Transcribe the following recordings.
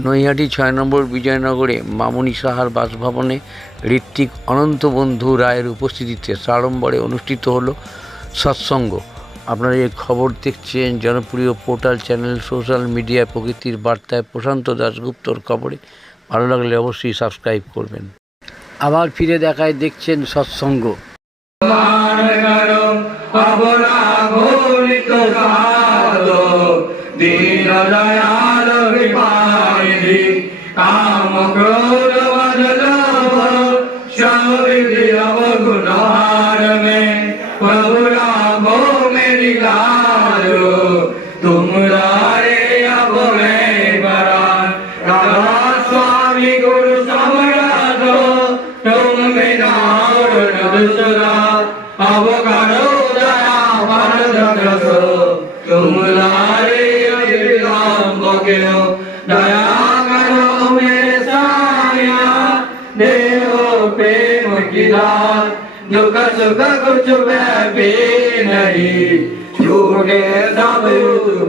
নৈহাটি ৬ নম্বর বিজয়নগরে মামনি সাহার বাসভবনে ঋত্বিক অনন্তবন্ধু রায়ের উপস্থিতিতে সাড়ম্বরে অনুষ্ঠিত হলো সৎসঙ্গ। আপনারা এই খবর দেখছেন জনপ্রিয় পোর্টাল চ্যানেল সোশ্যাল মিডিয়া প্রকৃতির বার্তায় প্রশান্ত দাশগুপ্তর খবরে। ভালো লাগলে অবশ্যই সাবস্ক্রাইব করবেন। আবার ফিরে দেখায় দেখছেন সৎসঙ্গ। काम क्रोध गुनार में प्रभु रामो मेरी लालो तुम रे अब मैं बरान राधा स्वामी गुरु सम्राट तुम बिना दूसरा अब करो दया भरत तुम रे राम बगेलो दया करो मेरे साया देहो प्रेम की रात दुख सुख कुछ भी नहीं छूटे सब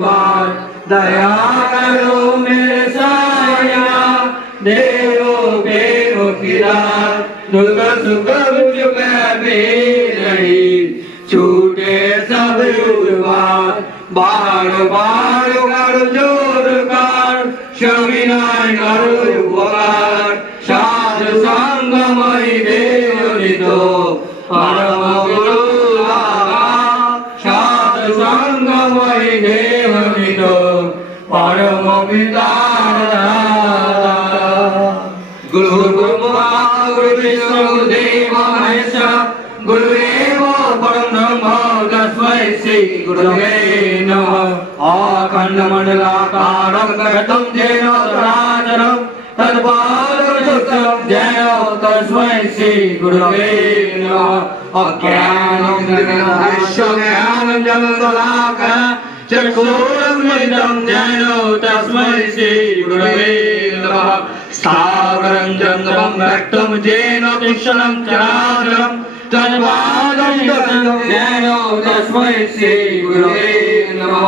बार दया करो मेरे साया देहो प्रेम की रात दुख सुख कुछ भी नहीं छूटे सब बार बार बार कर जोर कर शमिनाय करो उपकार साधु संगमय देवरितो परम गुरु लागा साधु संगमय देवरितो परम पिता गुरु ब्रह्मा गुरु विष्णु देव महेश्वर गुरुदेव परम ब्रह्म तस्मै श्री गुरुवे नमः अखंड मंडलाकारं गतं येन चराचरं तत्पादं जय तस्मै श्री गुरुवे नमः अज्ञानं ज्ञानं जगदलाकः चक्षुरुन्मिलितं येन तस्मै श्री गुरुवे नमः स्थावरं जङ्गमं व्यक्तं येन तीक्ष्णं चराचरं तत्पादं जय तस्मै श्री गुरुवे नमः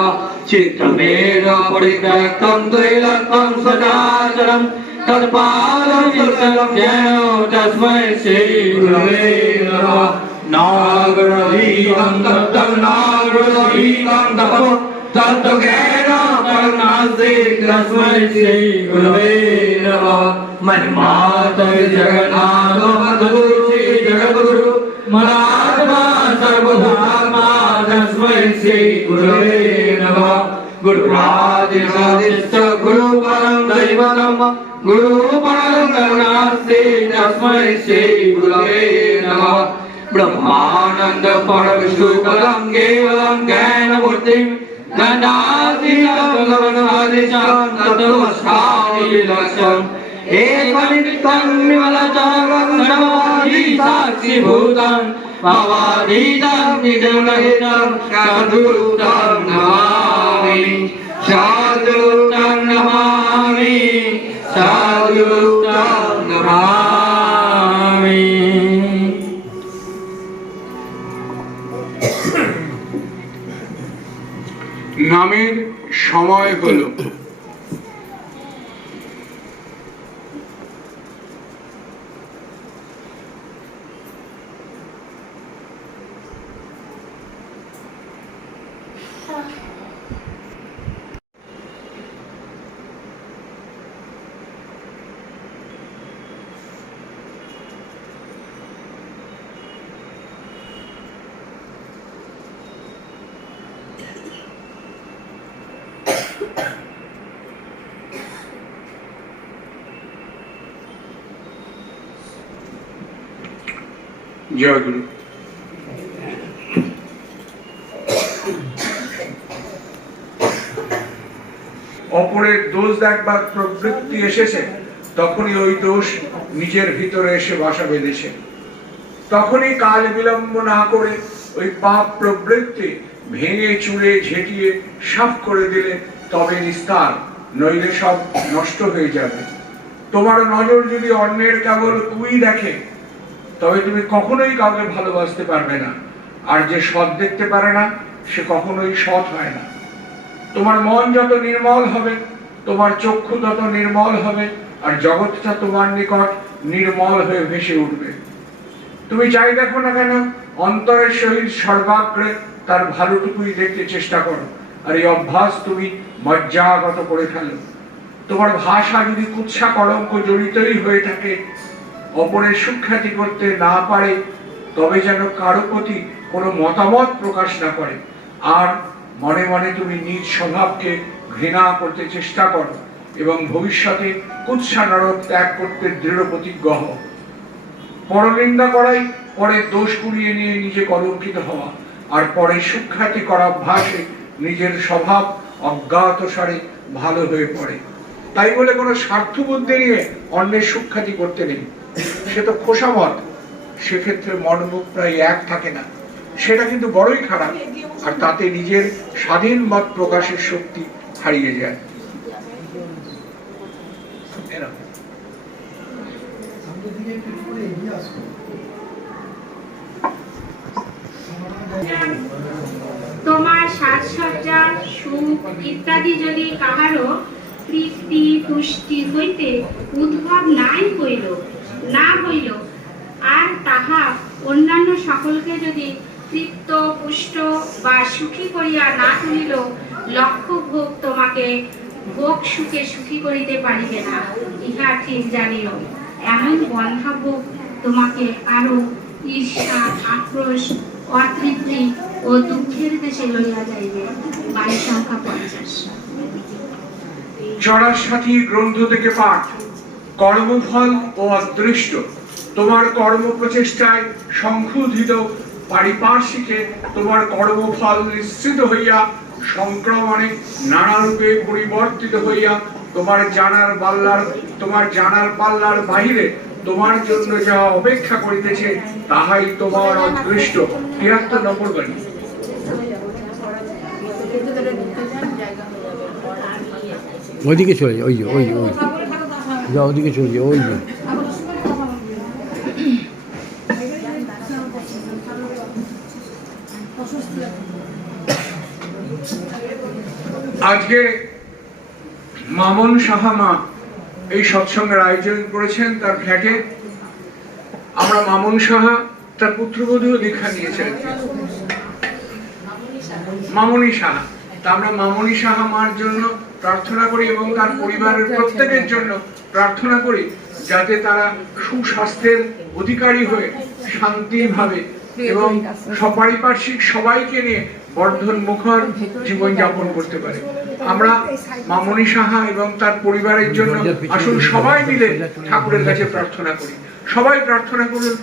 चित्रमेव परित्यक्तं त्रैलोक्यं सचराचरं तत्पादं जय तस्मै श्री गुरुवे नमः नागरहीतं तप्तं नागरहीतं तपो तत्त्वज्ञान परमास्ति तस्मै श्री गुरुवे नमः मन्माता जगन्नाथ मधुगुरु श्री जगद्गुरु मनात्मा सर्वभूतात्मा तस्मै श्री गुरुवे नमः गुरुरादिरादिश्च गुरु परं दैवतम् गुरु परं करुणास्ति तस्मै श्री गुरुवे नमः ब्रह्मानंद परमविष्णु पदं केवलं ज्ञानमूर्तिं गणातीतं तत्त्वमस्यामि लक्ष्यम् एकनित्यं विमलचारुं समाधि साक्षिभूतं भवाधीतं निजमहितं साधुतं नमामि साधुतं नमामि साधुतं नमामि। নামের সময় হলো। জয় গুরু। অপরের দোষ দেখবার প্রবৃত্তি এসেছে, তখনই ওই দোষ নিজের ভিতরে এসে বাসা বেঁধেছে। তখনই কাল বিলম্ব না করে ওই পাপ প্রবৃত্তি ভেঙে চুরে ঝেঁটিয়ে সাফ করে দিলে তবে নিস্তার, নইলে সব নষ্ট হয়ে যাবে। তোমার নজর যদি অন্যের কেবল কুই দেখে, তবে তুমি কখনোই কাউকে ভালোবাসতে পারবে না। আর যে সৎ দেখতে পারে না, সে কখনোই সৎ হয় না। তোমার মন যত নির্মল হবে, তোমার চক্ষু তত নির্মল হবে, আর জগৎটা তোমার নিকট নির্মল হয়ে ভেসে উঠবে। তুমি যাই দেখো না কেন, অন্তরের সহিত সর্বাগ্রে তার ভালোটুকুই দেখতে চেষ্টা করো, আর এই অভ্যাস তুমি মজ্জাগত করে ফেলো। তোমার ভাষা যদি কুৎসা কলঙ্ক জড়িতই হয়ে থাকে, অপরের সুখ্যাতি করতে না পারে, তবে যেন কারো প্রতি কোনো মতামত প্রকাশ না করে, আর মনে মনে তুমি নিজ স্বভাবকে ঘৃণা করতে চেষ্টা করো এবং ভবিষ্যতে কুৎসা নরক ত্যাগ করতে দৃঢ় প্রতিজ্ঞ হও। পরনিন্দা করাই পরে দোষ কুড়িয়ে নিয়ে নিজে কলঙ্কিত হওয়া, আর পরে সুখ্যাতি করা অভ্যাসে নিজের স্বভাব অজ্ঞাতসারে ভালো হয়ে পড়ে। তাই বলে কোনো স্বার্থ বুদ্ধি নিয়ে অন্যের সুখ্যাতি করতে নেই, সে তো খোসামত। সেক্ষেত্রে মনমুখ প্রায় এক থাকে না, সেটা কিন্তু বড়ই খারাপ, আর তাতে নিজের স্বাধীন মত প্রকাশের শক্তি হারিয়ে যায়। তোমার সাজসজ্জা সুখ ইত্যাদি যদি কাহারও তৃপ্তি তুষ্টি হইতে উদ্ভব না হইল আর তাহা অন্যান্য সকলকে যদি তৃপ্ত পুষ্ট বা সুখী করিয়া না তুলিল, লক্ষ্য ভোগ তোমাকে ভোগ সুখে সুখী করিতে পারিবে না, ইহা ঠিক জানিও। এমন বন্ধাভোগ তোমাকে আরো ঈর্ষা, আক্রোশ, অতৃপ্তি ও দুঃখের দেশে লইয়া যাইবে। বাড়ি সংখ্যা 50। চড়াসাথী গ্রন্থ থেকে পাঠ। কর্মফল ও অদৃষ্ট। তোমার কর্ম প্রচেষ্টায় সংশোধিত পারিপার্শ্বিকে তোমার কর্মফল নিশ্চিত হইয়া সংক্রমণে নানা রূপে পরিবর্তিত হইয়া তোমার জানার পাল্লার বাহিরে তোমার জন্য যা অপেক্ষা করিতেছে তাহাই তোমার অদৃষ্ট। 73 নম্বর বাণী। ওইদিকে চলে যায়, ওই যা ওইদিকে চলে যায়, ওই যে আজকে মামন সাহামা এই সৎসঙ্গের আয়োজন করেছেন তার ফ্ল্যাটে। আমরা মামন সাহা তার পুত্রবধূও দীক্ষা নিয়েছেন, মামনি সাহা। তা আমরা মামনি সাহা মার জন্য প্রার্থনা করি এবং তার পরিবারের প্রত্যেকের জন্য প্রার্থনা করি, যাতে তারা সুস্বাস্থ্যের অধিকারী হয়ে শান্তিভাবে এবং সপারিপার্শ্বিক সবাইকে নিয়ে বর্ধন মুখর জীবনযাপন করতে পারে। আমরা মামনি সাহা এবং তার পরিবারের জন্য আসুন সবাই মিলে ঠাকুরের কাছে প্রার্থনা করি। সবাই প্রার্থনা করুন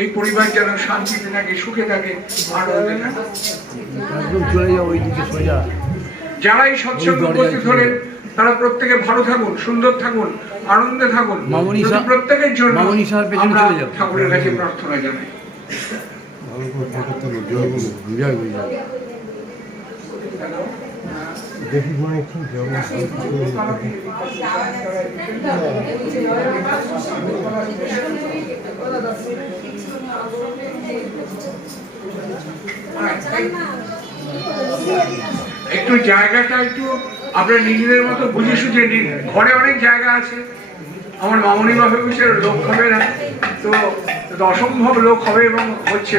এই পরিবার যেন শান্তিতে থাকে, সুখে থাকে, আনন্দে থাকে। যারা এই সৎসঙ্গে উপস্থিত হলেন তারা প্রত্যেকে ভালো থাকুন, সুন্দর থাকুন, আনন্দে থাকুন। প্রত্যেকের জন্য আমরা ঠাকুরের কাছে প্রার্থনা জানাই। একটু জায়গাটা একটু আপনারা নিজেদের মতো বুঝে সুঝে নিন। ঘরে অনেক জায়গা আছে, আমার মামনি বাবা লোক হবে না, তো অসম্ভব লোক হবে এবং হচ্ছে,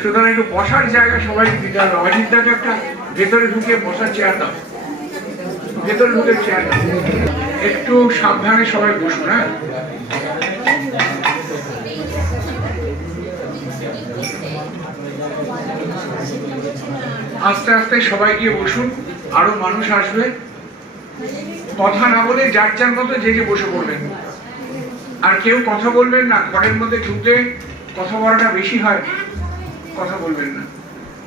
সুতরাং একটু বসার জায়গা সবাইকে দিতে হবে। অজিতদাকে একটা ভেতরে ঢুকে বসার চেয়ার দাও, ভেতরে ঢুকে চেয়ার দাও। একটু সাবধানে সবাই বসুন। হ্যাঁ, আস্তে আস্তে সবাই গিয়ে বসুন, আরো মানুষ আসবে। কথা না বলে যার যার মতো যে বসে পড়বেন, আর কেউ কথা বলবেন না। ঘরের মধ্যে ঢুকলে কথা বলাটা বেশি হয়, কথা বলবেন না,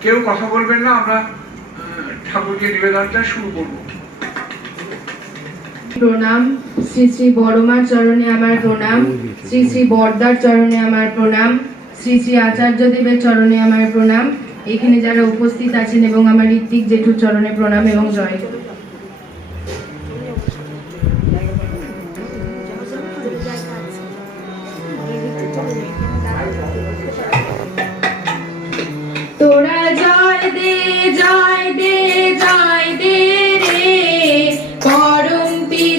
কেউ কথা বলবেন না। আমরা ঠাকুরকে নিবেদনটা শুরু করব। প্রণাম। শ্রী শ্রী বড়মার চরণে আমার প্রণাম, শ্রী শ্রী বরদার চরণে আমার প্রণাম, শ্রী শ্রী আচার্যদেবের চরণে আমার প্রণাম। এখানে যারা উপস্থিত আছেন এবং আমার ঋত্বিক জেঠুর চরণে প্রণাম এবং জয়। তোরা জয় দে জয় দে জয় দে রে পরম পীর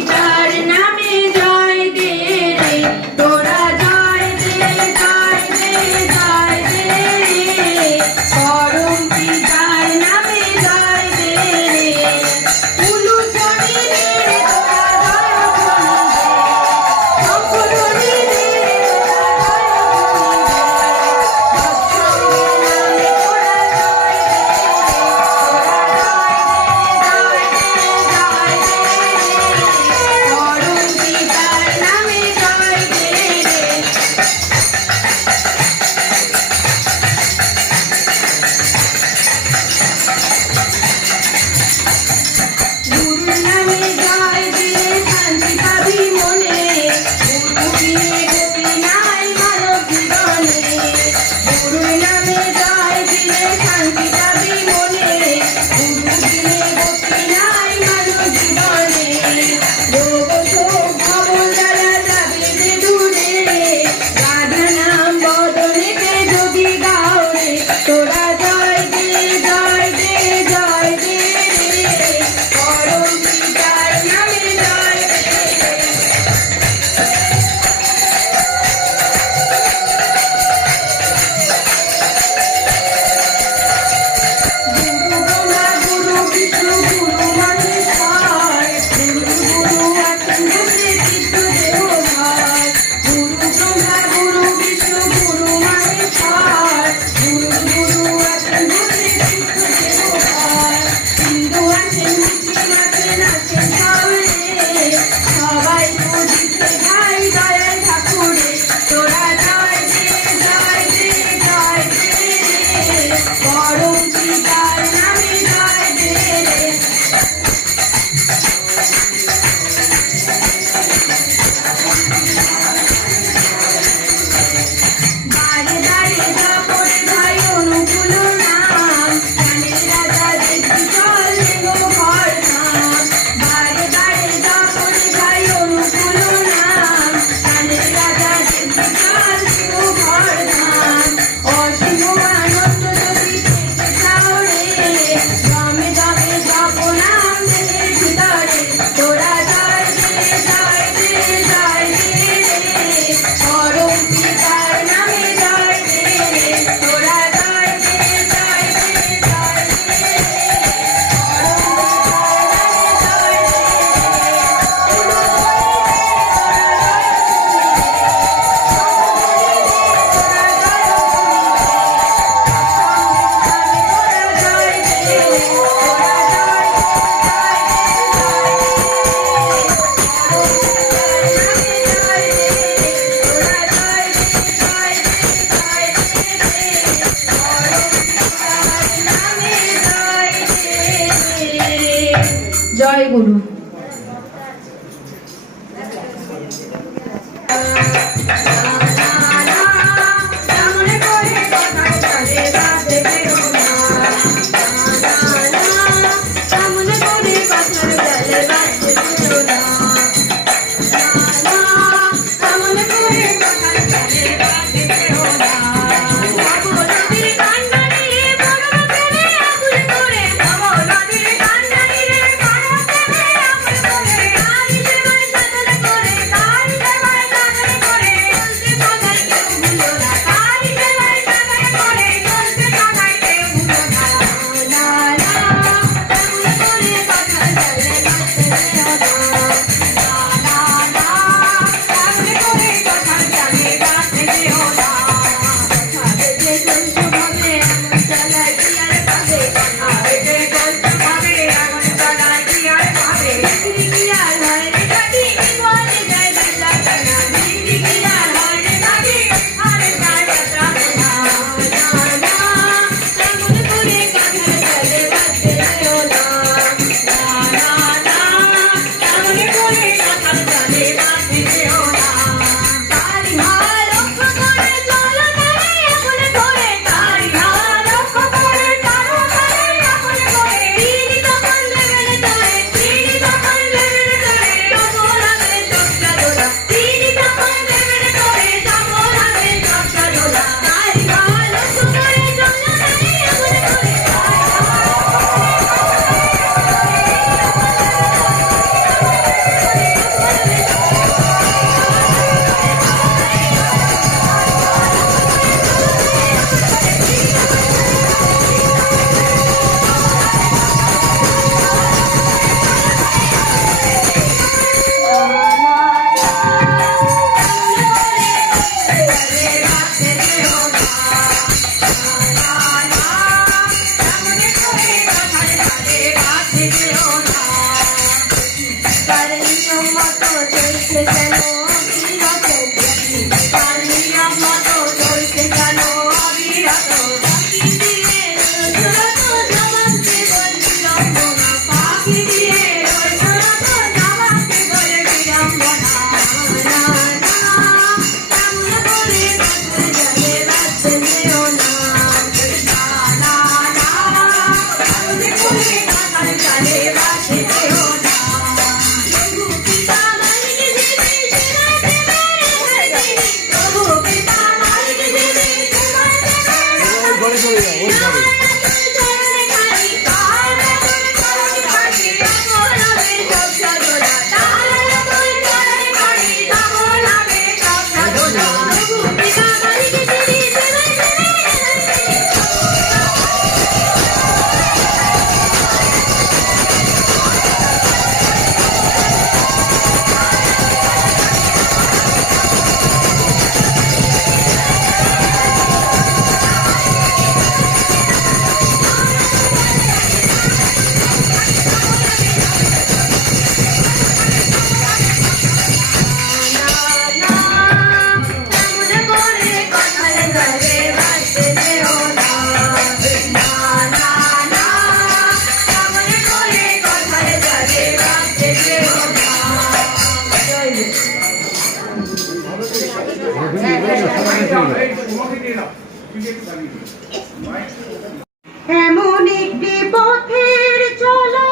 এমন একটি পথের চলা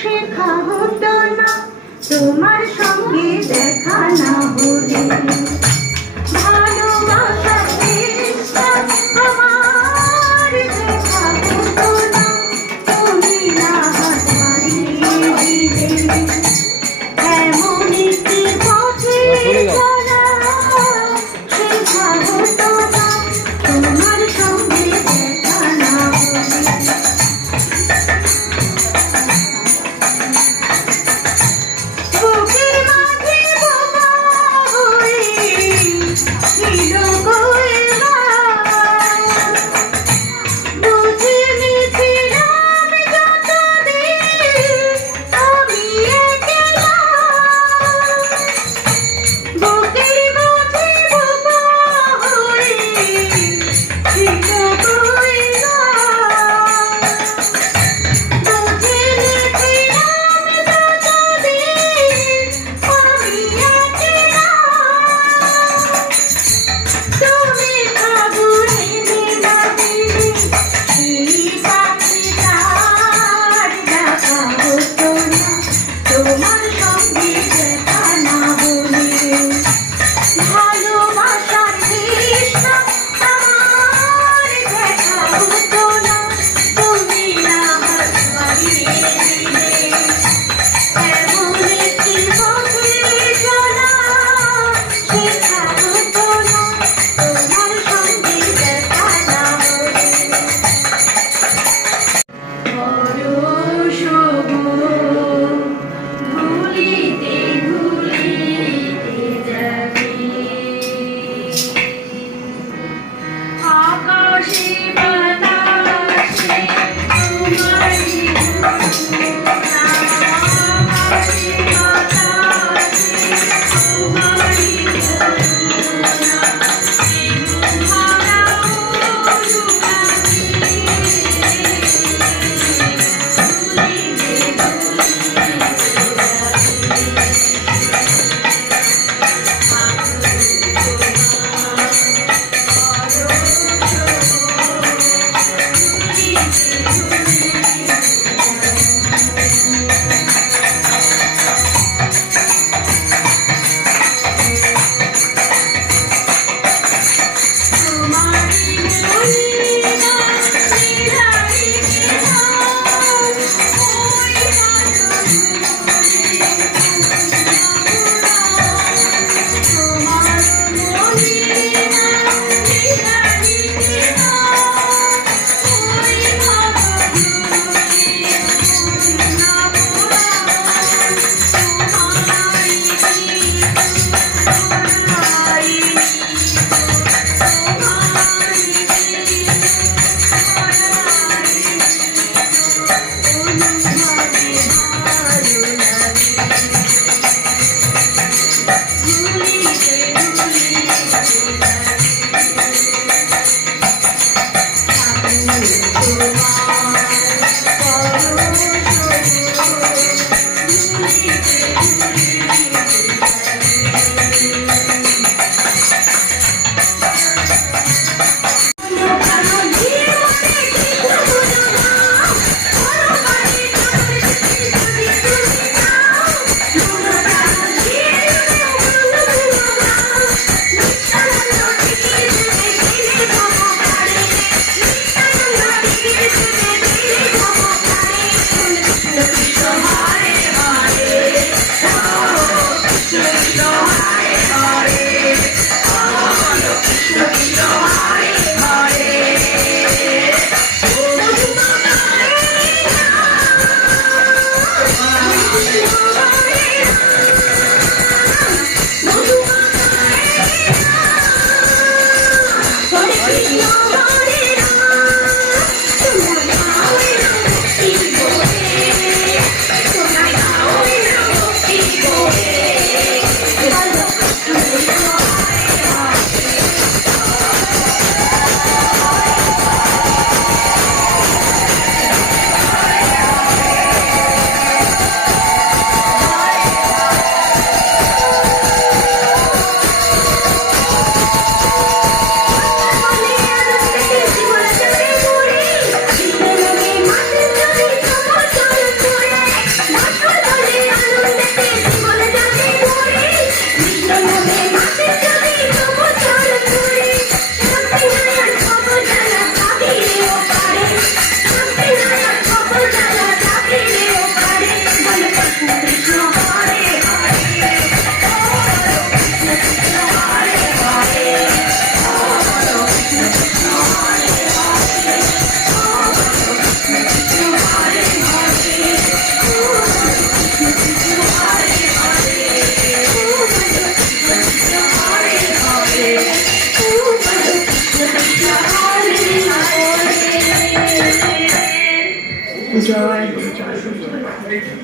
শেখা হতো না তোমার সঙ্গে দেখা না হলে ভালোবাসার চেষ্টা আমার দেখা হতো না তুমি না হাত বাড়িয়ে দিলে এমন একটি পথের চলা শেখা হতো না তোমার সঙ্গে দেখা না হলে বুকের মাঝে বোমা হয়ে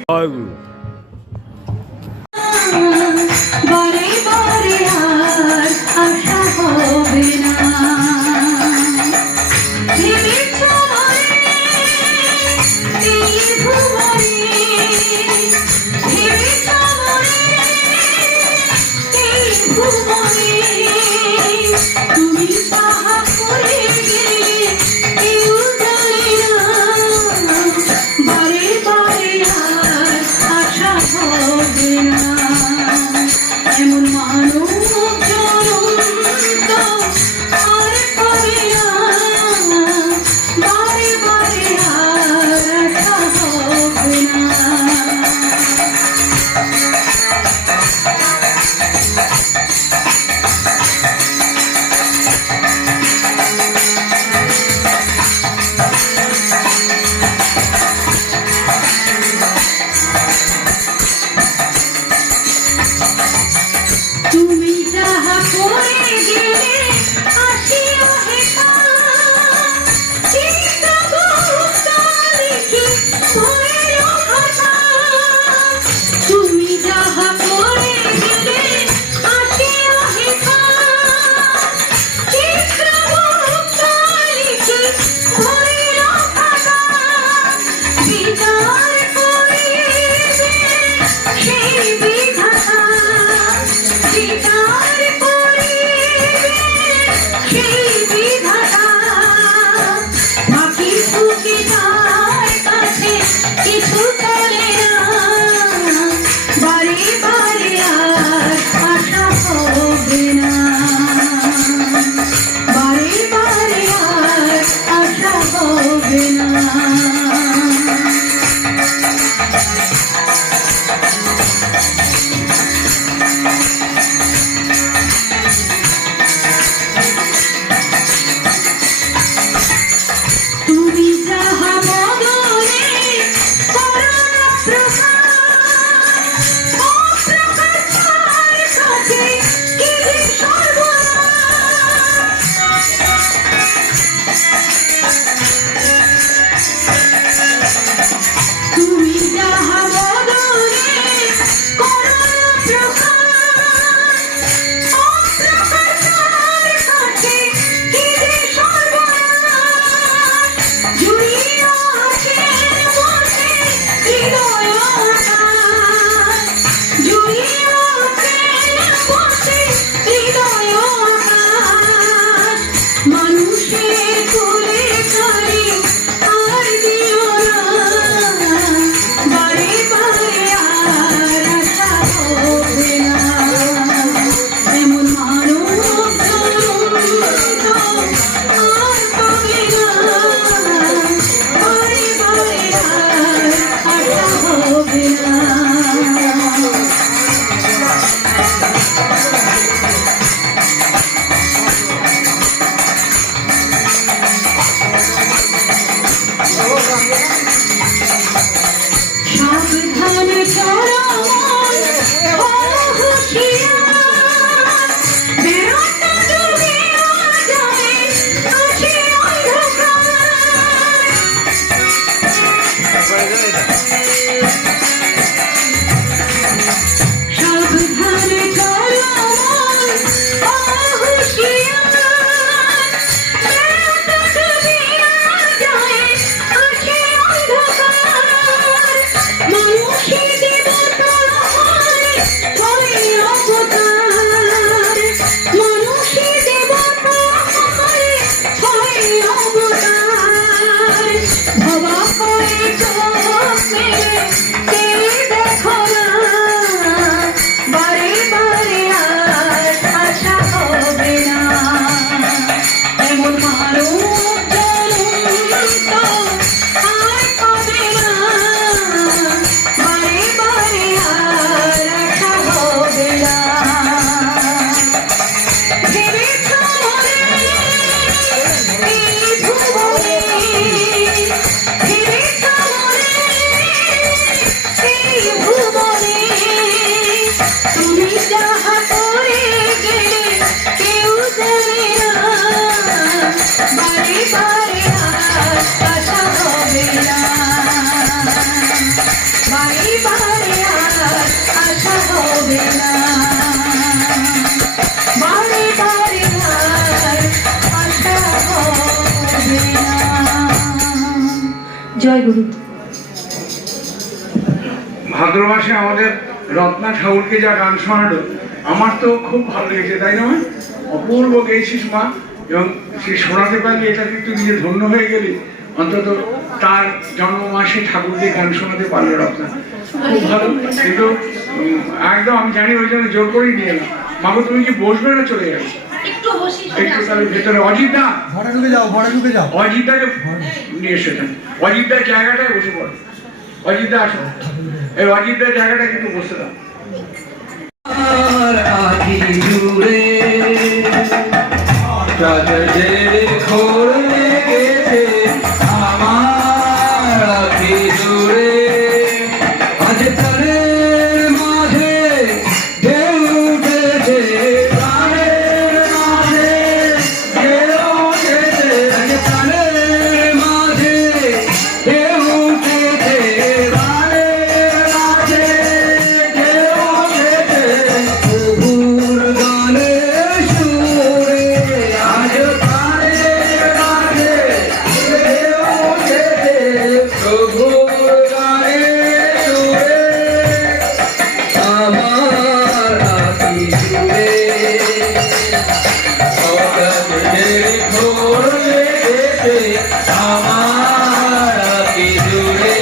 জয়গুরু। বারে বারে আর আশা হবে না ভেবেছ মনে এই ভুবনে ভেবেছ মনে এই ভুবনে তুমি তাহা করে গেলে কেউ জানে না বারে বারে আর গুরু। ভাদ্র মাসে আমাদের রত্না ঠাকুরকে যা গান শোনালো আমার তো খুব ভালো লেগেছে, তাই নয়? অপূর্ব গেয়েছিস মা, এবং সে শোনাতে পারলে এটা কিন্তু নিজে ধন্য হয়ে গেলি। অন্তত তার জন্ম মাসে ঠাকুরকে গান শোনাতে পারলো রত্না, খুব ভালো। কিন্তু একদম আমি জানি ওই জন্য জোর করেই নিয়ে এলাম। মাগো তুমি কি বসবে না চলে যাবে? একটু বসি একটু তাহলে ভেতরে অজিতদা, ঘরে ঢুকে যাও, ঘরে ঢুকে যাও। অজিতদাকে নিয়ে এসেছেন, অজিতদার জায়গাটায় বসে পড়ো। অজিতদা আসো, এই অজিতদার জায়গাটা কিন্তু বসে দাও। আখি জুড়ে চাঁদের খোল লেগেছে আমার আখি জুড়ে, আজ প্রাণের মাঝে ঢেউ উঠেছে, প্রাণের মাঝে ঢেউ উঠেছে, আজ প্রাণের মাঝে ঢেউ উঠেছে, প্রাণের মাঝে ঢেউ উঠেছে, প্রভুর গানের সুরে আজ প্রাণের মাঝে ঢেউ উঠেছে, প্রভুর গানের সুরে আমার আখি জুড়ে চাঁদের খোল লেগেছে আমার আখি জুড়ে,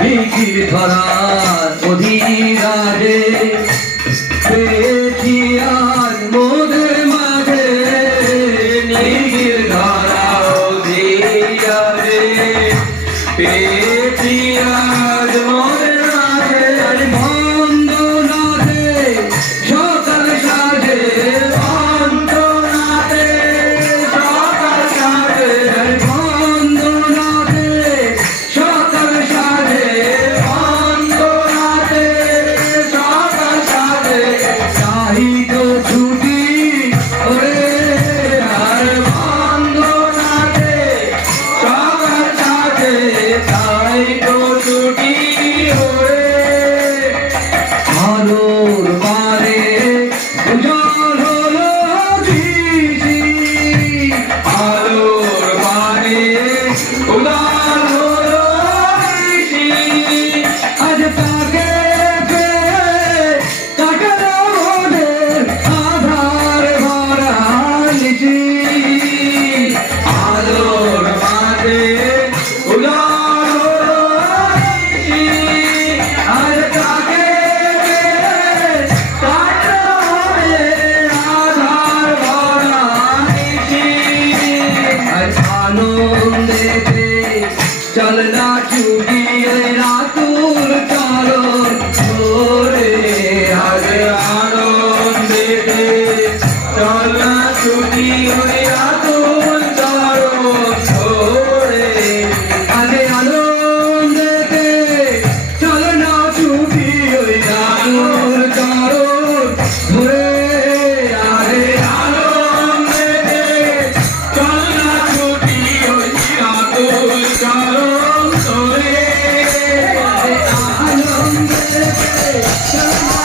নিখিল ধরার অধিরাজে পেয়েছি আজ মোদের মাঝে, নিখিল ধরার অধিরাজে পেয়েছি আজ মোদের মাঝে, আজ বন্দনাতে সকাল সাজে, বন্দনাতে সকাল সাজে, আজ বন্দনাতে সকাল সাজে, বন্দনাতে সকাল সাজে, তাই তো ছুটি ওরে আর বন্দনাতে সকাল সাজে, তাই তো ছুটি ওরে আলোর পারে উজাড় হলো ঝিঝি, আলোর পারে উজাড় হলো ঝিঝি, আজ তাকে পেয়ে কাটালো মোদের আধার ভরা নিশি, আলোর মাঝে উজাড় হলো ঝিঝি, আজ তাকে পেয়ে কাটালো মোদের আধার ভরা নিশি, আজ আনন্দেতে চল না ছুটি রাতুর চরণ ধরে, আজ আনন্দেতে চল না ছুটি রাতুর চরণ ধরে, আজ আনন্দেতে চল না ছুটি রাতুর চরণ ধরে, আজ আনন্দেতে চল না ছুটি রাতুর চরণ ধরে, আনন্দেতে চল না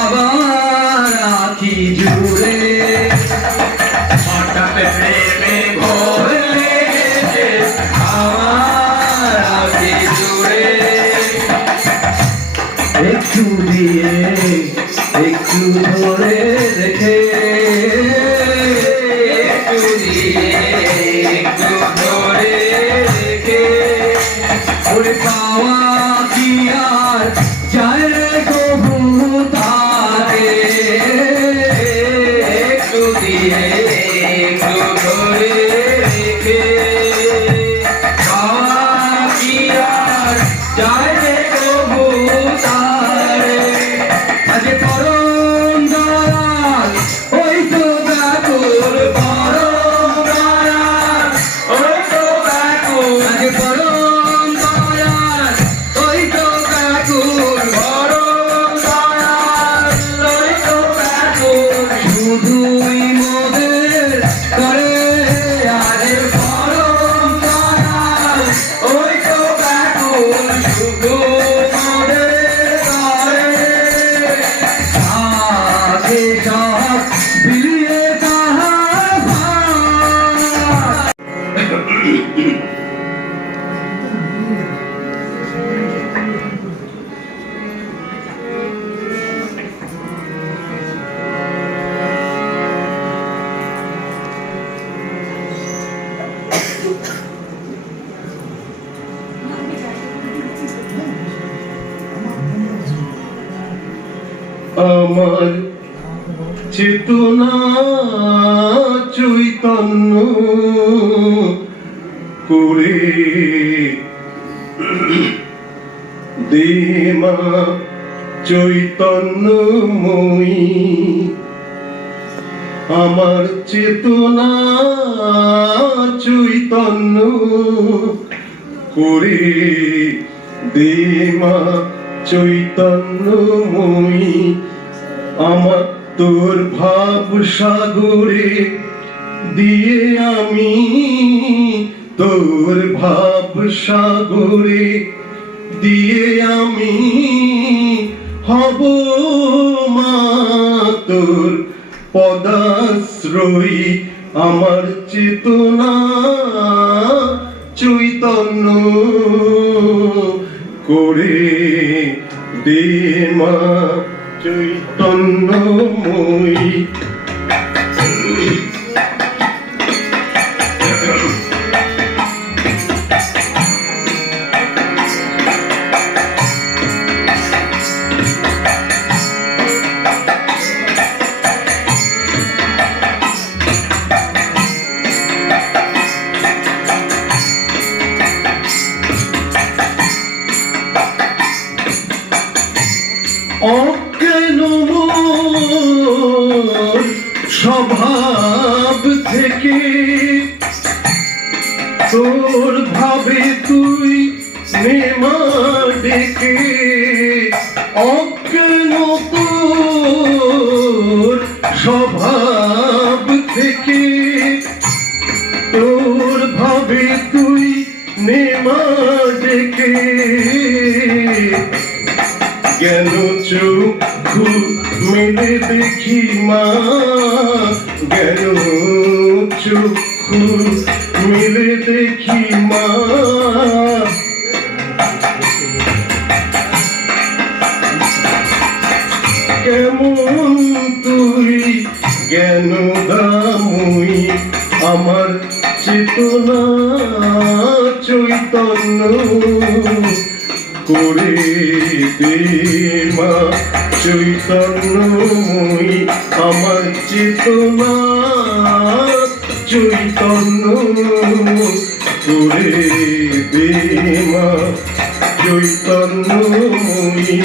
আবার আখি জুড়ে হঠাৎ প্রেমে ভোর লেগেছে আমার আখি জুড়ে, একটু দিয়ে একটু ধরে রেখে, একটু দিয়ে একটু ধরে রেখে, ওরে পাওয়া কি আর যায় রে কবু তারে, একটু দিয়ে একটু ধরে রেখে, পাওয়া আমার চেতনা চৈতন্য করে দে মা চৈতন্যময়ী আমার চেতনা চৈতন্য করে দে মা চৈতন্যময়ী আমার তোর ভাব সাগরে দিয়ে আমি তোর ভাব সাগরে দিয়ে আমি হব মা তোর পদাশ্রয়ী আমার চেতনা চৈতন্য করে দে মা চৈতন্যময়ী অজ্ঞান মোর স্বভাব থেকে তোর ভাবে তুই নেমা ডেকে অজ্ঞান তোর স্বভাব থেকে তোর ভাবে তুই নেমা ডেকে জ্ঞান চক্ষু মেলে দেখি মা জ্ঞান চক্ষু মেলে দেখি মা কেমন তুই জ্ঞান দামুই আমার চেতনা চৈতন্য করে দে মা চৈতন্যময়ী আমার চেতনা চৈতন্য করে দে মা চৈতন্যময়ী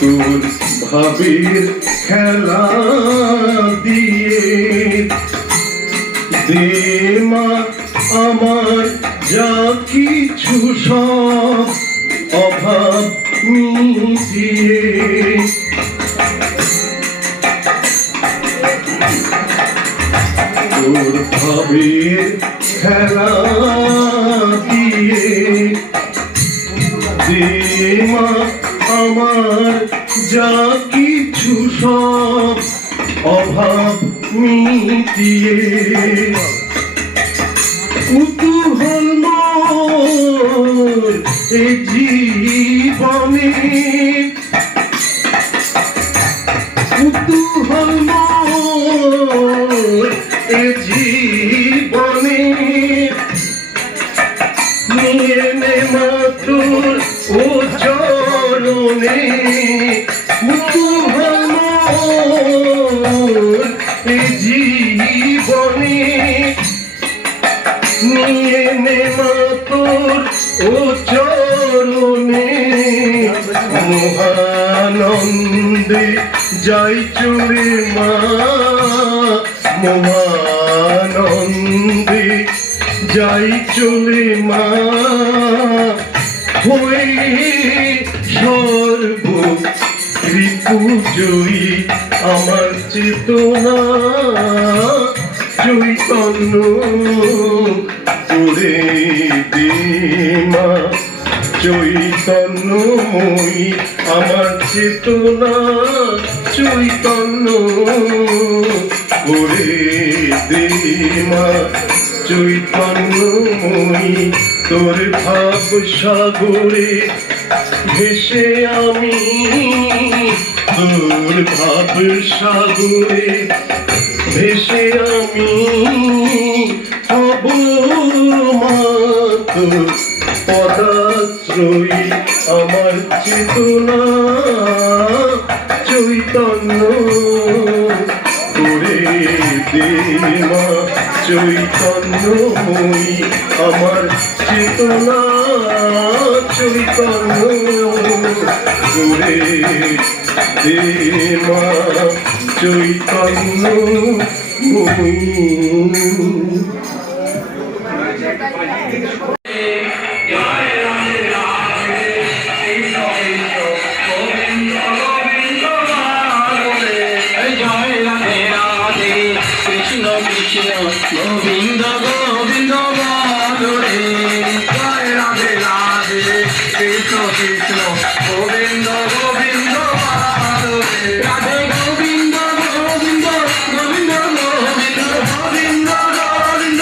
তোর ভাবের খেলা দিয়ে দে মা আমার যা কিছু সব অভাব মিটিয়ে তোর ভাবের খেলা দিয়ে দে মা আমার যা কিছু সব অভাব মিটিয়ে কুতূহল মোর এ জীবনে কুতূহল মোর এ জীবনে নিয়ে নে মা তোর ও চরণে কুতূহল মোর এ জীবনে নিয়ে নে মা তোর ও চরণে মহানন্দে যাই চলে মা মহানন্দে যাই চলে মা হয়ে সর্ব রিপুজয়ী আমার চেতনা চৈতন্য করে দে মা চৈতন্যময়ী আমার চেতনা চৈতন্য করে দে মা চৈতন্যময়ী তোর ভাব সাগরে ভেসে আমি ভাব সাগরে ভেসে আমি হব মাত পদাশ্রয়ী আমার চেতনা চৈতন্য করে দে মা চৈতন্যময়ী আমার চেতনা চৈতন্য করে দে মা চৈতন্যময়ী। গোবিন্দ গোবিন্দ বলে জয় রাধে রাধে কৃষ্ণ কৃষ্ণ গোবিন্দ গোবিন্দ বলে রাধে গোবিন্দ গোবিন্দ গোবিন্দ গোবিন্দ গোবিন্দ গোবিন্দ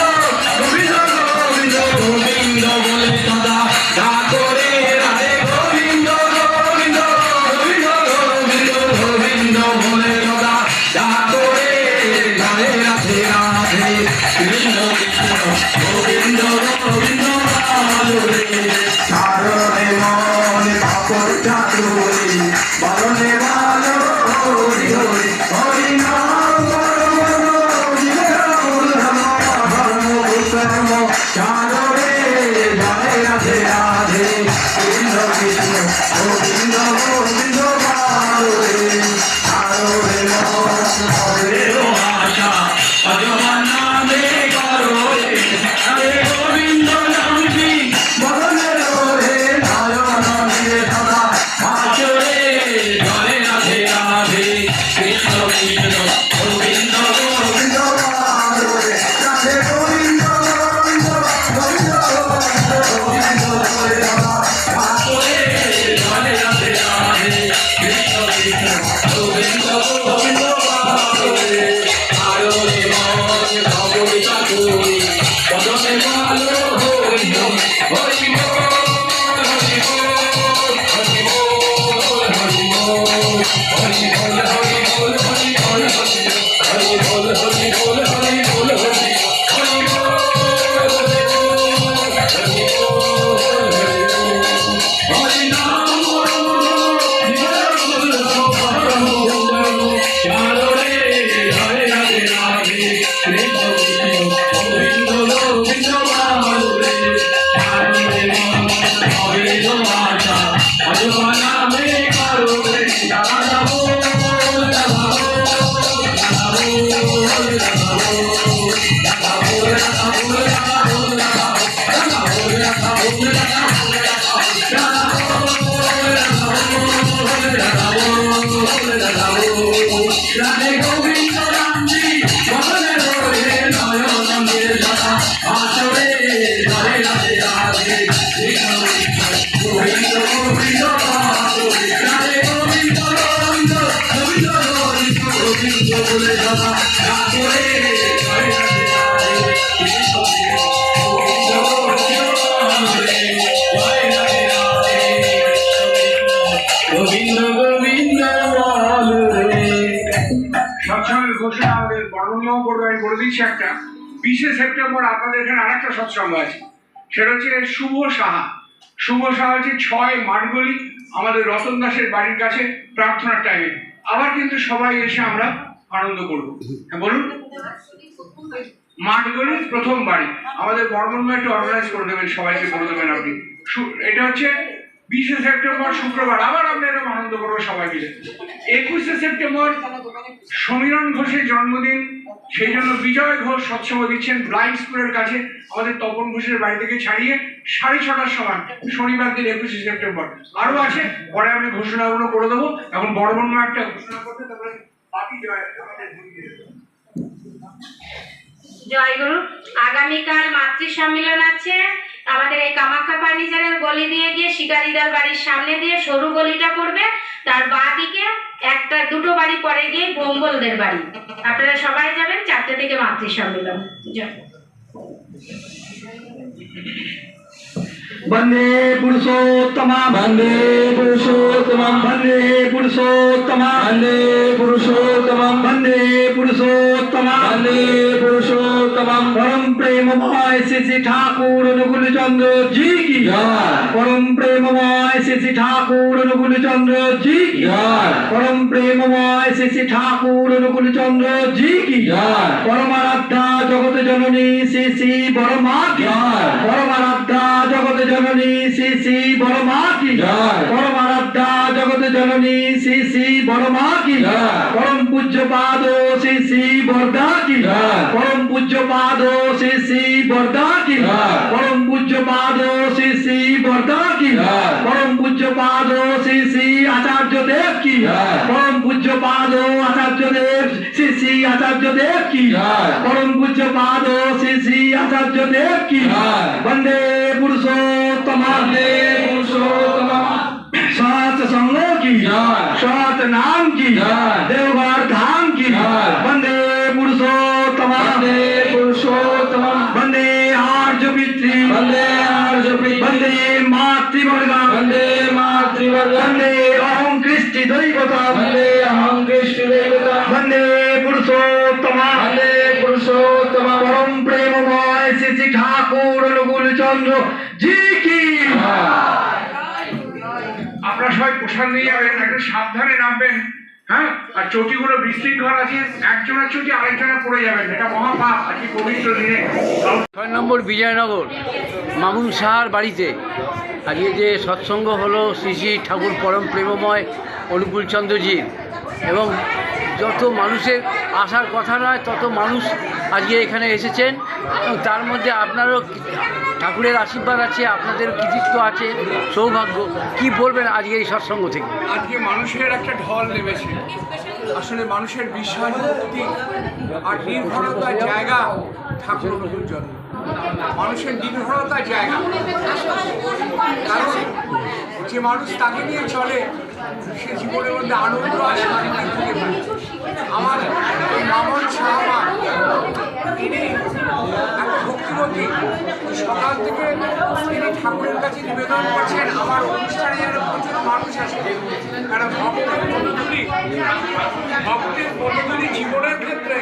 গোবিন্দ গোবিন্দ গোবিন্দ বলে সদা করে রাধে গোবিন্দ গোবিন্দ গোবিন্দ গোবিন্দ গোবিন্দ বলে সদা করে জয় রাধে রাধে কৃষ্ণ কৃষ্ণ গোবিন্দ গোবিন্দ বলে সারণে মনে পাপর চাতুরি বলনে বলো হরি হরি হরি নাম সারণে জয় রাধে রাধে কৃষ্ণ কৃষ্ণ গোবিন্দ গোবিন্দ বলে সারণে মনে আশা ভগবান নামে করো হরে গোবিন্দ নামটি বলনে রে নারায়ণ দিয়ে সদা আচরে জয় রাধে রাধে কৃষ্ণ কৃষ্ণ গোবিন্দ গোবিন্দ বলে রাধে গোবিন্দ গোবিন্দ গোবিন্দ গোবিন্দ বলে সদা আচরে জয় রাধে রাধে কৃষ্ণ কৃষ্ণ গোবিন্দ গোবিন্দ বলে আরোরে মন ভগবী ঠাকুরি বদনে বলো হরি হরি হরি রাধে গোবিন্দ রামজি বলনে রে নয়ন দিয়ে সদা আচরে জয় রাধে রাধে কৃষ্ণ কৃষ্ণ গোবিন্দ গোবিন্দ রাধে গোবিন্দ গোবিন্দ গোবিন্দ গোবিন্দ গোবিন্দ বলে সদা আচরে জয় রাধে রাধে কৃষ্ণ কৃষ্ণ গোবিন্দ গোবিন্দ জয় রাধে রাধে গোবিন্দ গোবিন্দ বলে। সৎসঙ্গের ঘোষণা আমাদের বর্ণনীয় করবে, আমি বলে দিচ্ছি একটা 20শে সেপ্টেম্বর আপনাদের এখানে আরেকটা সৎসঙ্গ আছে, সেটা হচ্ছে শুভ সাহা। শুভ সাহা হচ্ছে 6 মাঠগলি আমাদের রতন দাসের বাড়ির কাছে প্রার্থনার টাইমে। আবার কিন্তু সবাই এসে আমরা আনন্দ করবো। হ্যাঁ বলুন। মাঠগলির প্রথম বাড়ি আমাদের বর্মন একটু অর্গানাইজ করে দেবেন, সবাইকে বলে দেবেন আপনি। এটা হচ্ছে 20শে সেপ্টেম্বর শুক্রবার, আবার আমরা এরকম আনন্দ করবো সবাই মিলে। 21শে সেপ্টেম্বর সমীরণ ঘোষের জন্মদিন, সেই জন্য বিজয় ঘোষ সৎসঙ্গ দিচ্ছেন ব্লাইন্ড স্কুলের কাছে আমাদের তপন ঘোষের বাড়ি থেকে ছাড়িয়ে 6:30টার সময় শনিবার দিন 21শে সেপ্টেম্বর। আরো আছে, পরে আমি ঘোষণাগুলো করে দেবো। এখন বর্মন একটা ঘোষণা করতে, তারপরে বাকি জয় আমাদের জয়গুরু। আগামীকাল মাতৃ সম্মেলন আছে আমাদের এই কামাখ্যা ফার্নিচারের গলি দিয়ে গিয়ে শিকারিদার বাড়ির সামনে দিয়ে সরু গলিটা পড়বে, তার বাঁ দিকে একটা দুটো বাড়ি পরে গিয়ে মঙ্গলদের বাড়ি। আপনারা সবাই যাবেন, 4টে থেকে মাতৃ সম্মেলন। वंदे पुरुषोत्तमा वंदे पुरुषोत्तमा वंदे पुरुषोत्तमा वंदे पुरुषोत्तमा वंदे पुरुषोत्तमा वंदे पुरुषोत्तमा परम प्रेममय श्री ठाकुर अनुकूल चंद्र जी की जय परम प्रेममय श्री ठाकुर अनुकूल चंद्र जी की जय परम प्रेममय श्री ठाकुर अनुकूल चंद्र जी की जय परमाराध्या जगत जननी श्री बरमा की जय परमाराध्या जगत जननी श्री बरमा की जय परमाराध्या जगत जननी श्री बरमा की जय परम पूज्य पाद श्री बरदा की जय परम पूज्य पाद श्री बरदा की जय परम पूज्य पाद श्री बरदा की जय परम पूज्य पाद श्री आचार्य देव की जय परम पूज्य पाद आचार्य देव श्री आचार्य देव की जय परम पूज्य पाद श्री आचार्य देव की जय वंदे पुरुषोत्तमा वंदे पुरुषोत्तमा सात संगों की जय सात नाम की जय देवघर धाम की जय वंदे पुरुषोत्तमा वंदे पुरुषोत्तमा वंदे आर्य पितृ वंदे आर्य पितृ वंदे मातृवर्ग वंदे मातृवर्ग वंदे अहं कृष्टि दैवता वंदे अहं कृष्टि दैवता वंदे पुरुषोत्तमा वंदे पुरुषोत्तमा परम प्रेममय श्री ठाकुर अनुकूल चंद्र जी की আপনারা সবাই পোশাক নিয়ে যাবেন, একটু সাবধানে নামবেন, হ্যাঁ? আর চটিগুলো বিশৃঙ্খল আছে, একজনের চটি আরেকজনের পড়ে যাবেন, এটা মহাপাপ। আজকে পবিত্র দিনে 6 নম্বর বিজয়নগর মামুন সাহার বাড়িতে আজকে যে সৎসঙ্গ হলো শ্রী শ্রী ঠাকুর পরম প্রেমময় অনুকূল চন্দ্রজির, এবং যত মানুষের আসার কথা নয় তত মানুষ আজকে এখানে এসেছেন, এবং তার মধ্যে আপনারও ঠাকুরের আশীর্বাদ আছে, আপনাদের কৃতিত্ব আছে, সৌভাগ্য। কি বলবেন আজকে এই সৎসঙ্গ থেকে? আজকে মানুষের একটা ঢল নেমেছে, আসলে মানুষের বিশ্বাস ভক্তি আর নির্ভরতার জায়গা ঠাকুর অনুকূল চন্দ্র, মানুষের নির্ভরতার জায়গা। কারণ যে মানুষ তাকে নিয়ে চলে সে জীবনের মধ্যে আনন্দ আর শান্তি খুঁজে পায়। আমার মামন সাহা তিনি একটা ভক্তিমতী, সকাল থেকে তিনি ঠাকুরের কাছে নিবেদন করছেন আমার অনুষ্ঠানে যেন প্রচুর মানুষ আসে, কারণ ভক্তের পদধূলি জীবনের ক্ষেত্রে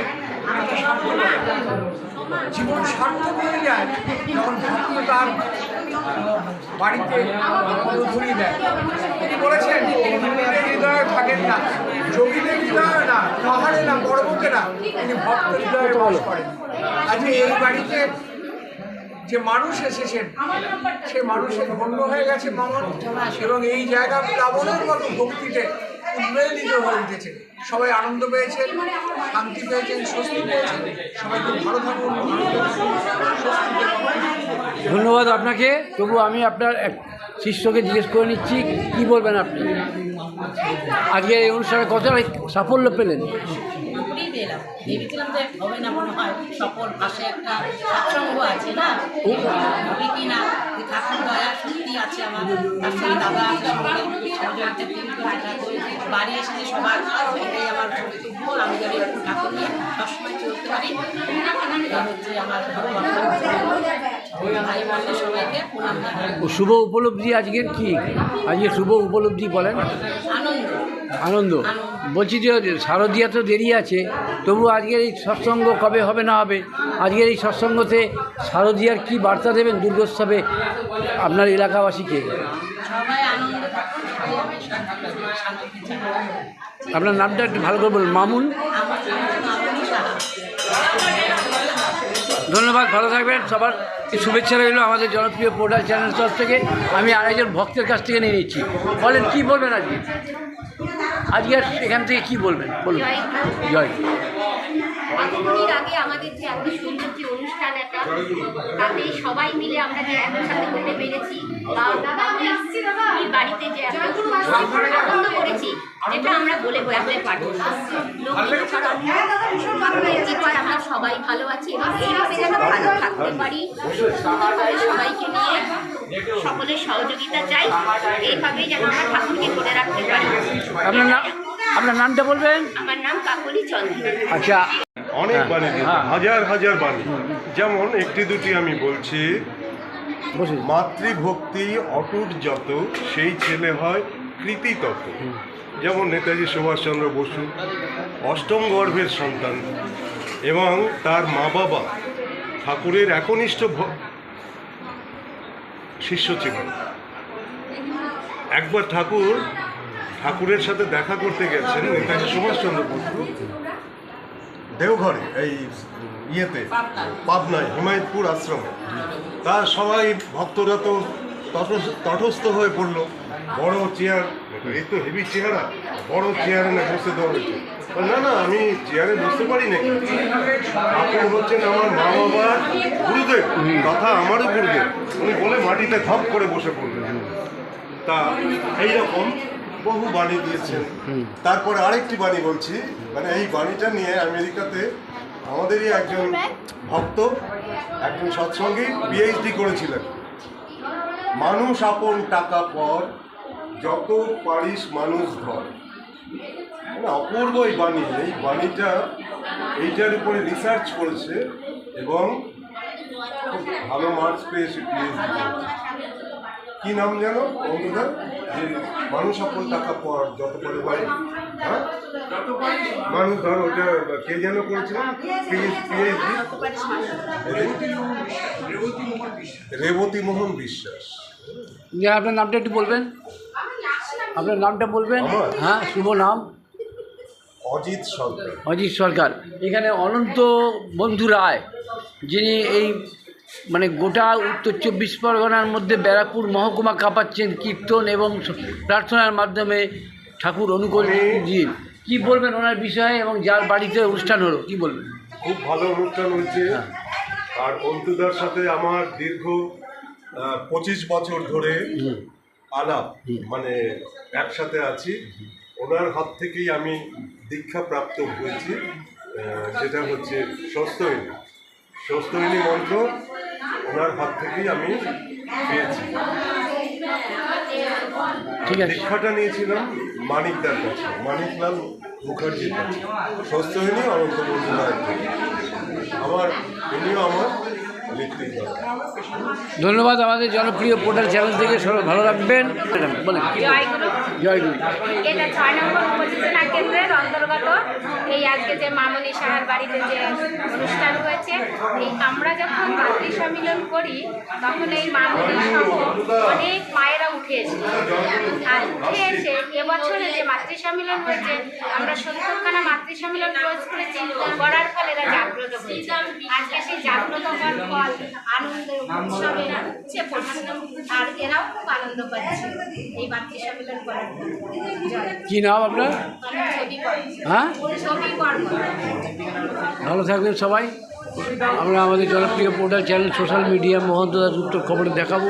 একটা সার্থকতা। জীবন সার্থক হয়ে যায় যখন ভক্ত তার বাড়িতে পদধূলি দেয়। তিনি বলেছেন যোগীদের হৃদয়ে থাকেন না, যোগীদের হৃদয়ে না, পাহাড়ে না, পর্বতে না, তিনি ভক্ত হৃদয়ে বাস করেন। আজকে এই বাড়িতে যে মানুষ এসেছেন সে মানুষের ধন্য হয়ে গেছে মামন, এবং এই জায়গা প্লাবনের মতো ভক্তিতে উদ্বেলিত হয়ে উঠেছে। সবাই আনন্দ পেয়েছেন, শান্তি পেয়েছেন, স্বস্তি পেয়েছেন। সবাই খুব ভালো থাকুন, আনন্দ থাকুন, স্বস্তিতে থাকুন। ধন্যবাদ আপনাকে। তবু আমি আপনার এক শিষ্যকে জিজ্ঞেস করে নিচ্ছি, কি বলবেন আপনি আজকে এই অনুষ্ঠানে কতটা সাফল্য পেলেন? পুরী পেলাম, ভেবেছিলাম যে হবে না, মনে হয় সফল পাশে একটা সৎসঙ্গ আছে না, হবে কি না, ঠাকুর দয়া সত্যি আছে আমার, তার সঙ্গে দাদা আছে, সঙ্গে সহযোগিতা বাড়ি এসেছে সবার, এটাই আমার কর্তব্য। আমি যদি ঠাকুর নিয়ে সবসময় চলতে পারি, হচ্ছে আমার ভাই বোনদের সবাইকে প্রণাম জানাই। শুভ উপলব্ধি আজকের কি? আজকে শুভ উপলব্ধি বলেন। আনন্দ আনন্দ বলছি যে শারদীয়া তো দেরি আছে, তবু আজকের এই সৎসঙ্গ কবে হবে না হবে, আজকের এই সৎসঙ্গতে শারদীয়ার কি বার্তা দেবেন দুর্গোৎসবে আপনার এলাকাবাসীকে? সবাই আনন্দ থাকুন, সবাই আমি শান্তি চাই। আপনার নামটা একটু ভালো করে বলুন। মামুন। আমার মামুনি সাহা। ধন্যবাদ, ভালো থাকবেন। সবার শুভেচ্ছা রইল আমাদের জনপ্রিয় পোর্টাল চ্যানেল তরফ থেকে। আমি আরেকজন ভক্তের কাছ থেকে নিয়ে নিচ্ছি। বলেন, কি বলবেন আজকে? আজকে এখান থেকে কি বলবেন বলুন। জয়। এর আগে আমাদের যে এত সুন্দর যে অনুষ্ঠান একটা, তাতে সবাই মিলে আমরা যে একসাথে করতে পেরেছি, এই বাড়িতে যে এত আনন্দ করেছি, যেটা আমরা বলে বোঝাতে পারবো না। লক্ষ্মী ছাড়া আমরা সবাই ভালো আছি, এবং এইভাবে যেন ভালো থাকতে পারি, সুন্দরভাবে সবাইকে নিয়ে সকলের সহযোগিতা চাই, এইভাবেই যেন আমরা ঠাকুরকে ধরে রাখতে পারি। আপনার নামটা বলবেন? আমার নাম কাকলি চন্দ্র। আচ্ছা, অনেক বাণী দিয়েছেন, হাজার হাজার বাণী। যেমন একটি দুটি আমি বলছি, মাতৃভক্তি অটুট যত সেই ছেলে হয় কৃতি তত। যেমন নেতাজি সুভাষচন্দ্র বসু অষ্টম গর্ভের সন্তান এবং তার মা বাবা ঠাকুরের একনিষ্ঠ শিষ্য ছিলেন। একবার ঠাকুরের সাথে দেখা করতে গেছেন নেতাজি সুভাষচন্দ্র বসু দেওঘরে, এই ইয়েতে পাবনায় হিমায়তপুর আশ্রমে। তা সবাই ভক্তরা তো তটস্থ হয়ে পড়লো। বড় চেয়ার, এই তো হেভি চেহারা, বড় চেয়ারে না বসে দেওয়া হয়েছে। না না, আমি চেয়ারে বসতে পারি নাকি? আপনি হচ্ছেন আমার মা বাবার গুরুদেব তথা আমারও গুরুদেব, উনি বলে মাটিতে ধপ করে বসে পড়লেন। তা এইরকম বহু বাণী দিয়েছেন। তারপরে আরেকটি বাণী বলছি, মানে এই বাণীটা নিয়ে আমেরিকাতে আমাদেরই একজন ভক্ত, একজন সৎসঙ্গী পিএইচডি করেছিলেন। মানুষ আপন টাকা পর, যত পারিস মানুষ ধর। মানে অপূর্ব এই বাণী। এই বাণীটা এইটার উপরে রিসার্চ করেছে এবং খুব ভালো মার্কস পেয়েছে পিএইচডি করেছে। কি নাম জানো বন্ধুরা? যে মানুষ আপন টাকা পর, যত পারে বাড়ি, হ্যাঁ মানুষ ধর, ওটা কে যেন করেছে পিএইচডি? রেবতী মোহন বিশ্বাস। যে আপনার নামটা একটু বলবেন, আপনার নামটা বলবেন। আমার? হ্যাঁ, শুভ নাম? অজিত সরকার। অজিত সরকার। এখানে অনন্ত বন্ধু রায়, যিনি এই মানে গোটা উত্তর 24 পরগনার মধ্যে ব্যারাকপুর মহকুমা কাঁপাচ্ছেন কীর্তন এবং প্রার্থনার মাধ্যমে ঠাকুর অনুকূল জি, কী বলবেন ওনার বিষয়ে এবং যার বাড়িতে অনুষ্ঠান হলো, কী বলবেন? খুব ভালো অনুষ্ঠান হয়েছে। আর অন্তুদার সাথে আমার দীর্ঘ 25 বছর ধরে আলাপ, মানে একসাথে আছি। ওনার হাত থেকেই আমি দীক্ষা প্রাপ্ত হয়েছি, যেটা হচ্ছে স্বস্তিনী মন্ত্র ওনার হাত থেকেই আমি পেয়েছি। ঠিক আছে। দীক্ষাটা নিয়েছিলাম মানিকদার কাছে, মানিকলাল মুখার্জির কাছে, স্বস্তিনী অনন্ত বন্ধু রায় থেকে। ইনিও আমার ঋত্বিক দাদা। ধন্যবাদ। আমাদের জনপ্রিয় পোর্টাল চ্যানেল থেকে সবাই ভালো রাখবেন। বলেন। জয়গুরু। জয়গুরু। এটা 6 নম্বর উপজেলা কেন্দ্রের অন্তর্গত। এই আজকে যে মামনি সাহার বাড়িতে যে অনুষ্ঠান হয়েছে, এই আমরা যখন মাতৃ সম্মিলন করি তখন এই মামনি সহ অনেক মায়েরা উঠে এসেছে। আর উঠে এসে এবছরে যে মাতৃ সম্মিলন হয়েছে, আমরা 70খানা মাতৃ সম্মিলন ক্লোজ করেছি, করার ফলে এরা জাগ্রত হয়েছে। আজকে সেই জাগ্রত হওয়ার ফল আনন্দের উৎসবে সে পড়ছে, আর এরাও খুব আনন্দ পাচ্ছে এই মাতৃ সম্মিলন করার ফলে। কী নাম আপনার? ছবি কর্ম। হ্যাঁ, ছবি কর্ম। ভালো থাকবেন সবাই। আমরা আমাদের জনপ্রিয় portal channel social media Mohandas উত্তর খবরে দেখাবো।